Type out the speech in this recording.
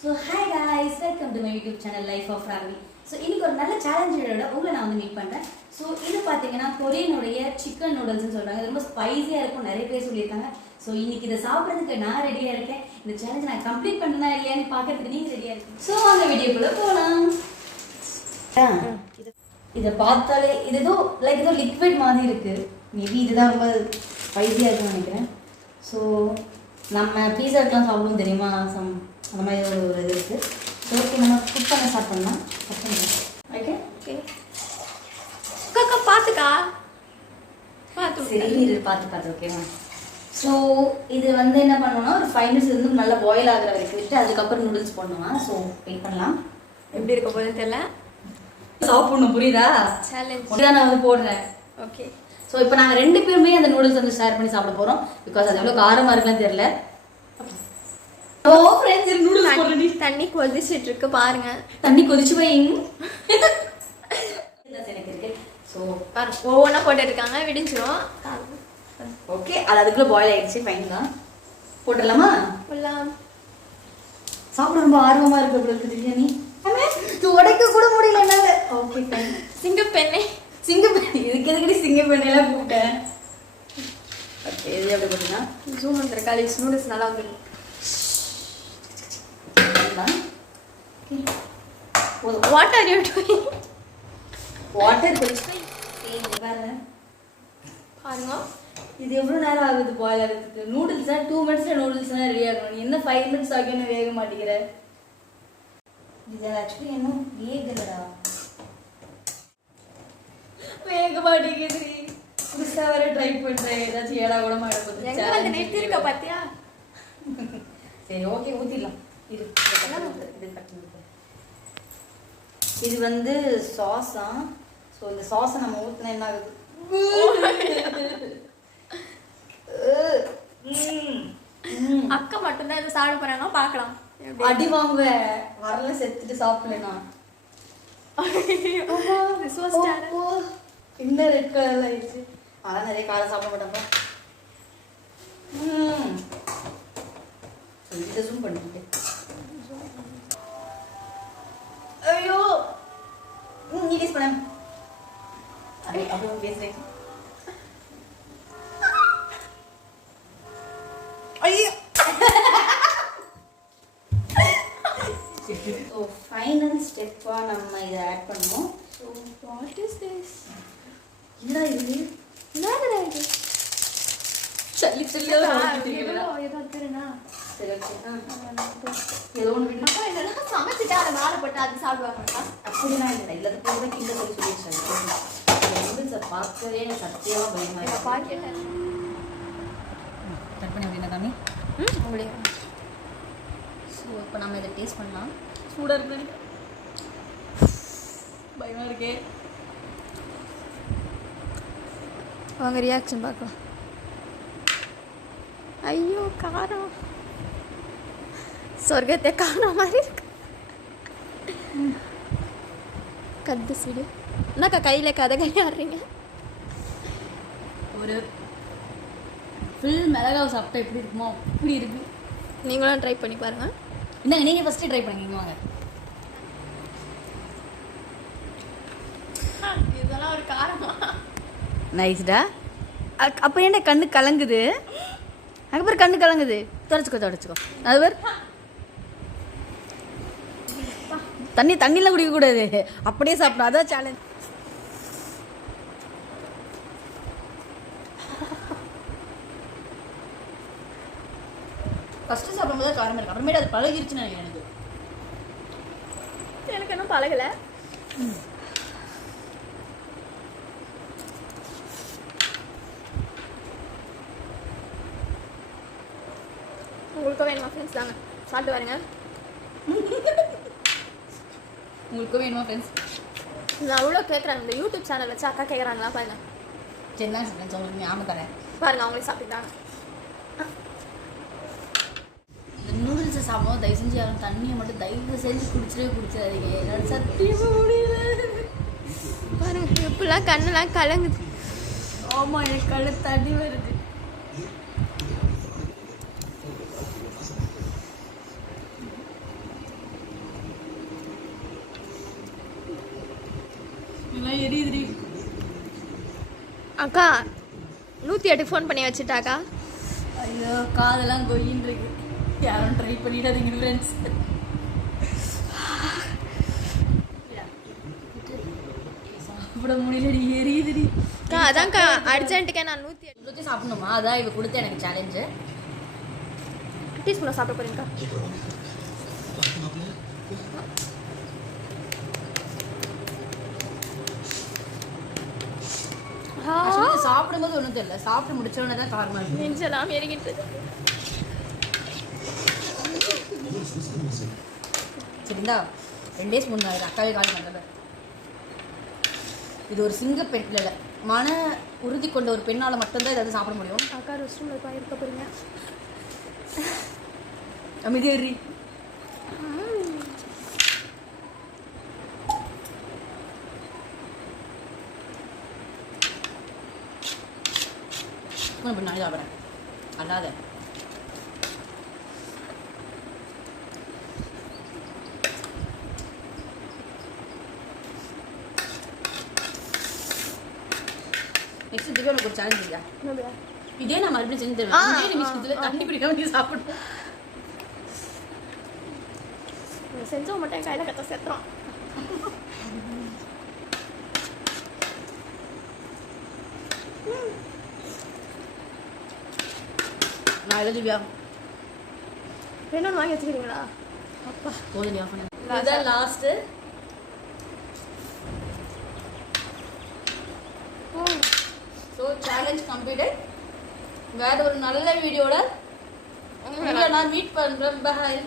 So hi guys, welcome to my YouTube channel Life of Ravi. So இன்னைக்கு ஒரு நல்ல சேலஞ்சோட உங்களை நான் வந்து மீட் பண்றேன். So இது பாத்தீங்கன்னா கொரியனுடைய சிக்கன் நூடுல்ஸ்னு சொல்றாங்க. இது ரொம்ப ஸ்பைசியா இருக்கும், நிறைய பேர் சொல்லியிருக்காங்க. So இன்னைக்கு இதை சாப்பிடுறதுக்கு நான் ரெடியா இருக்கேன். இந்த சேலஞ்ச் நான் கம்ப்ளீட் பண்ணனா இல்லையான்னு பார்க்கிறதுக்கு நீங்க ரெடியா இருக்கீங்க. So வாங்க வீடியோக்குள்ள போலாம். இத பார்த்தாலே இது ஏதோ லைக் ஏதோ லிக்விட் மாதிரி இருக்கு. மேபி இதுதான் ரொம்ப ஸ்பைசியா இருக்கும்னு நினைக்கிறேன். So நம்ம பீஸாக்கெலாம் சாப்பிடுவோம் தெரியுமா, அந்த மாதிரி ஒரு இது இருக்குது. ஸோ ஓகே, நம்ம குக் பண்ண ஸ்டார்ட் பண்ணலாம். ஓகே ஓகே அக்கா பார்த்துக்கா சரி, இது பார்த்து ஓகேவா. ஸோ இது வந்து என்ன பண்ணணும்னா ஒரு 5 minutes வந்து நல்லா பாயில் ஆகிற வரைக்கும் விட்டு அதுக்கப்புறம் நூடுல்ஸ் போடணுமா. ஸோ வெயிட் பண்ணலாம். எப்படி இருக்க போதுன்னு தெரியல, சாப்பிடணும். புரியுதா? சேலஞ்ச் நான் வந்து போடுறேன். ஓகே. ஸோ இப்போ நாங்கள் 2 பேருமே அந்த நூடுல்ஸ் வந்து ஷேர் பண்ணி சாப்பிட போகிறோம். பிகாஸ் அது எவ்வளோ காரமாக இருக்குன்னு தெரியல. ஓ ஃப்ரெண்ட்ஸ், நூடுல்ஸ் போடுறேன். தண்ணி கொதிச்சிட்டு இருக்கு பாருங்க. தண்ணி கொதிச்சு வைங்க. எனக்கு இருக்கு. ஸோ ஒவ்வொன்றா போட்டு இருக்காங்க, விடிஞ்சிரும். ஓகே, அது அதுக்குள்ள பாயில் ஆயிடுச்சு. ஃபைன் தான், போட்டுடலாமா? போடலாம். சாப்பிட ரொம்ப ஆர்வமா இருக்கு உங்களுக்கு பிரியாணி. உடைக்க கூட முடியல என்னால. Okay fine. சிங்கப்பெண்ணே இதுக்கு எதுக்கடி சிங்கப்பெண்ணெல்லாம் கூப்பிட்டேன். ஓகே, இது எப்படி போட்டீங்கன்னா ஜூம் வந்துருக்கா, நூடுல்ஸ் நல்லா வந்துருக்கு. What are you doing? Water கொதிச்சு பாருங்க. இது எவ்வளோ நேரம் ஆகுது பாயில் ஆகிறதுக்கு? நூடுல்ஸா 2 minutes நூடுல்ஸ்னா ரெடி ஆகணும். நீ என்ன 5 minutes ஆகியும் வேக மாட்டேங்கிற? இது ஆக்சுவலி என்ன வேகலடா, வேக மாட்டேங்குது. புதுசா வர ட்ரை பண்றேன், ஏதாச்சும் ஏடா கூட மாட போகுது. எங்க வந்து நிறுத்தி இருக்க பாத்தியா? சரி ஓகே, ஊத்திடலாம். இது வந்து சாஸா. ஸோ இந்த சாஸை நம்ம ஊற்றினா என்ன ஆகுது? அக்கா மட்டும்தான் இதை சாப்பிட போறாங்க, பார்க்கலாம். அடி வாங்க வரல, செத்துட்டு சாப்பிடலனா இன்னும் ரெட் கலர்ல ஆயிடுச்சு. அதான் நிறைய காரம் சாப்பிட மாட்டேன்ப்பா. இதை ஜூம் பண்ணிக்கிட்டு ஐயோ நீ டேஸ்ட் பண்ண அப்படியே பேசுறேன். ஐயோ ஸோ ஃபைனல் ஸ்டெப்பாக நம்ம இதை ஆட் பண்ணுவோம். So what is this? என்ன இது? என்னடா இது? சல்லி ஏதோ தெரியுமா? சரி ஓகே. ஏதோ ஒன்று விட்டு அப்பா என்னன்னா சமைச்சிட்டு அதை மேலே போட்டு அது சாப்பிடுவாங்கக்கா. அப்படிலாம் இல்லை. இல்லை போய் தான் கிண்ட சொல்லி சொல்லிடுச்சாங்க. நூடுல்ஸை பார்க்கவே சத்தியமாக பயமாக எங்கள் பாக்கெட்டை கட் பண்ணி அப்படின்னா தானே. அப்படியே. ஸோ இப்போ நம்ம இதை டேஸ்ட் பண்ணலாம். சூடாக இருக்கு, பயமாக இருக்கே. அவங்க ரியாக்ஷன் பார்க்கலாம். ஐயோ காரம், சொர்க்கத்தை காரணம் மாதிரி இருக்கு. கத்து சிடு என்னக்கா கையில் கதை கையாடுறீங்க? ஒரு ஃபுல் மிளகாவை சாப்பிட்டா எப்படி இருக்குமோ அப்படி இருக்கு. நீங்களும் ட்ரை பண்ணி பாருங்கள். என்னங்க நீங்கள் ஃபஸ்ட்டு ட்ரை பண்ணிக்கிங்க வாங்க. இதெல்லாம் ஒரு காரமா? நைஸ்டா. அப்போ ஏன்டா கண்ணு கலங்குது? அதுக்கப்புறம் கண்ணு கலங்குது. தொடச்சிக்கோ அது பேர் தண்ணிலாம் குடிக்கக்கூடாது, அப்படியே சாப்பிடணும். அதான் சேலஞ்ச். ஃபஸ்ட்டு சாப்பிடும்போது காரம் இருக்கு, அப்புறமேட்டு அது பழகிருச்சுன்னு நினைக்கிறேன். எனக்கு இன்னும் பழகலை. உங்களுக்கும் வேணுமா ஃப்ரெண்ட்ஸ்? தாங்க சாப்பிட்டு வரேங்க. உங்களுக்கும் வேணுமா ஃப்ரெண்ட்ஸ்? நான் அவ்வளோ கேட்குறாங்க, இந்த யூடியூப் சேனல் வச்சு அக்கா கேட்குறாங்களா பாருங்க. சரி தான் ஃப்ரெண்ட்ஸ், உங்களுக்கு ஞாபகம் தரேன் பாருங்க, அவங்களே சாப்பிட்டுட்டாங்க. இந்த நூடுல்ஸை சாப்பிடும்போது தயவு செஞ்சு யாரும் தண்ணியை மட்டும் தயவு செஞ்சு குடிச்சிடாதீங்க. என்னோட சத்தியமாக முடியல. பாருங்க எப்படிலாம் கண்ணெல்லாம் கலங்குது. ஆமாம், எனக்கு கண்ணு தண்ணி வருது. எரியுதுடி. அக்கா 108 ஃபோன் பண்ணி வச்சுட்டாக்கா. ஐயோ காதெல்லாம் கொய்யின்னு இருக்கு. யாரும் ட்ரை பண்ணிடாதீங்க ஃப்ரெண்ட்ஸ். சாப்பிட முடியலடி, எரியுதுடி. அக்கா அதான்க்கா அர்ஜென்ட்டுக்கே நான் 108 சாப்பிடணுமா? அதான் இவ கொடுத்த எனக்கு சேலஞ்சு. டீஸ்பூனை சாப்பிட போறீங்கக்கா. சாப்பிடும்போது ஒன்றும் தெரியல, சாப்பிட்டு முடிச்சவொடனே தான் காரமா இருக்கு. நெஞ்செல்லாம் எரிக்கிட்டு. சரிந்தா 2 ஸ்பூன் தான். அக்காவே காலி பண்ணுறது. இது ஒரு சிங்க பெண்ல இல்லை, மன உறுதி கொண்ட ஒரு பெண்ணால் மட்டும்தான் இதை சாப்பிட முடியும். அக்கா ரெஸ்ட் ரூமில் போய் இருக்க போறீங்க. அமைதியேறி. நானே சாப்பிட்றேன் அல்லாத. நெக்ஸ்ட் திவ்யா உனக்கு ஒரு சேலஞ்ச் இல்லையா? இதே நான் மறுபடியும் செஞ்சு தருவேன். இதே நிமிஷத்துல தண்ணி பிடிக்காம நீ சாப்பிடணும். செஞ்சவங்க மட்டும் கையில கத்த சேர்த்துறோம். நான் இல்லை திவ்யா. வேணும்னு வாங்கி வச்சுக்கிறீங்களா? அப்பா போதும் நீ ஆஃப் பண்ணு. இதுதான் லாஸ்ட்டு. So challenge completed. வேற ஒரு நல்ல வீடியோட உங்களை நான் மீட் பண்ணுறேன். பாய்.